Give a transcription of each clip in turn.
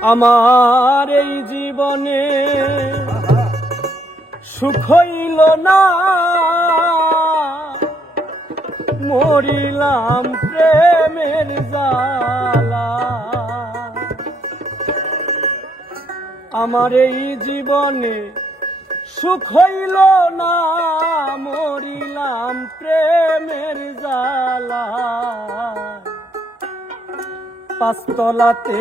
আমার এই জীবনে সুখ হইল না। মরিলাম প্রেমের জালা আমার এই জীবনে সুখ হইল না। মরিলাম প্রেমের জালা পাঁচতলাতে।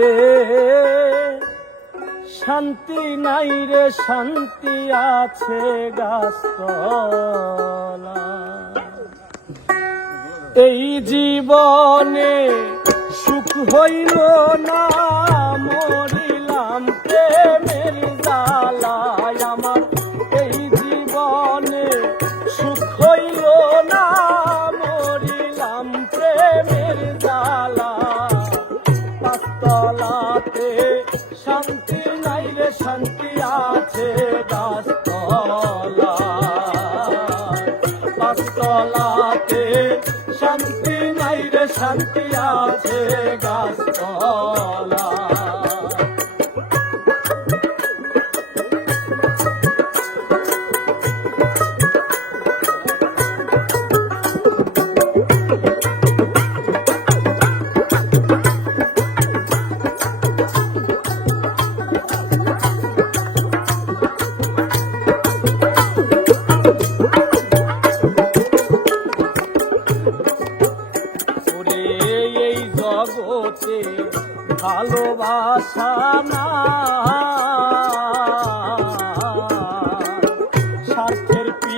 শান্তি নাই রে, শান্তি আছে গাছতলা এই জীবনে সুখ হইল না, মরিলাম প্রেমের জালায় আমার। এই জীবনে সুখ হইল না, মরিলাম প্রেমের জালা শান্তি আছে গাছতলা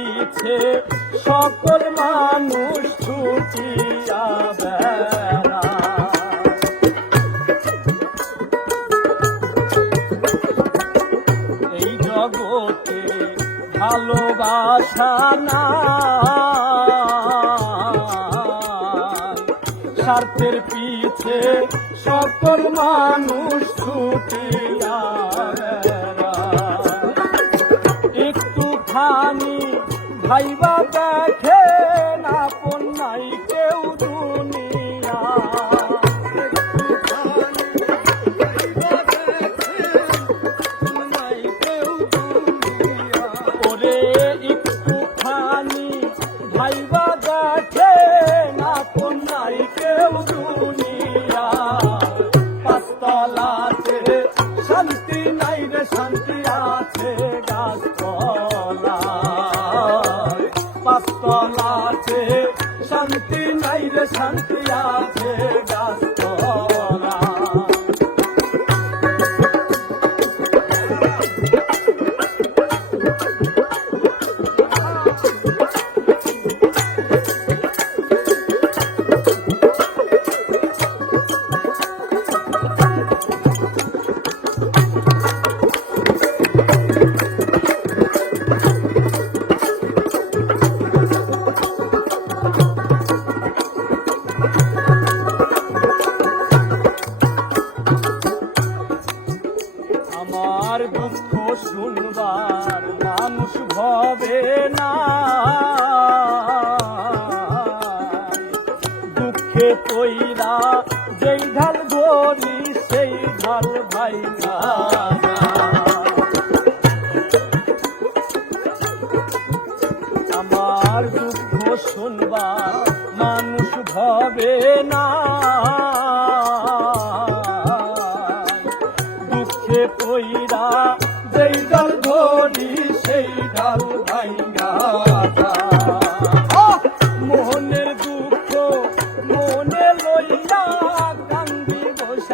স্বার্থের সকল মানুষ ছুটিয়া বেড়ায়। এই জগতে ভালোবাসা না স্বার্থের পিছে সকল মানুষ ছুটিয়া বেড়ায়। একটুখানি ভাইবা দেখে না পন্যাই কেউ দুনিয়া। ওরে একটুখানি ভাইবা দেখে না পন্যাই কেউ দুনিয়া। পাঁচতলাতে শান্তি নাই রে, শান্তি আছে। আছে আমার দুঃখ শুনবার মানুষ ভবে না। দুঃখে তৈরা যেই ঢাল গরি সেই ঢাল ভাই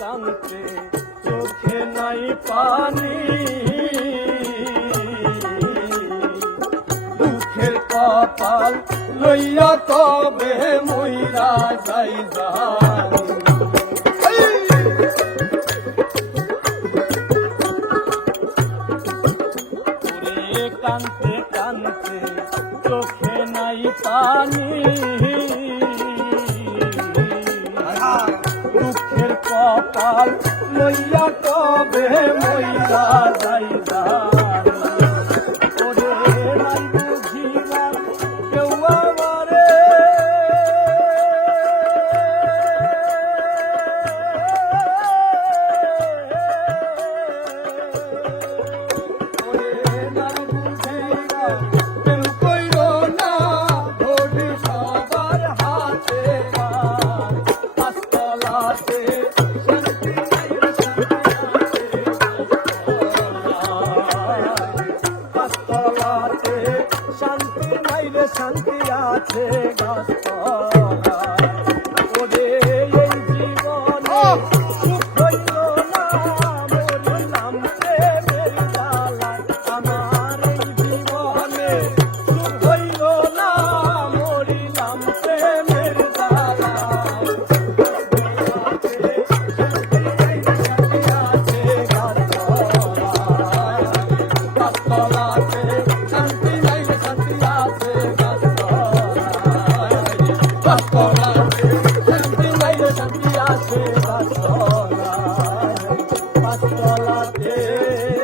কান্তে চোখে নাই পানি। দুঃখের কপাল লইয়া তবে মইরা যাই জানি কান্তে কান্তে চোখে নাই পানি। কপাল লইয়া কবে মইরা যাই গাছতলাতে শান্তি নাই রে শান্তি আছে গাছতলায় শান্তি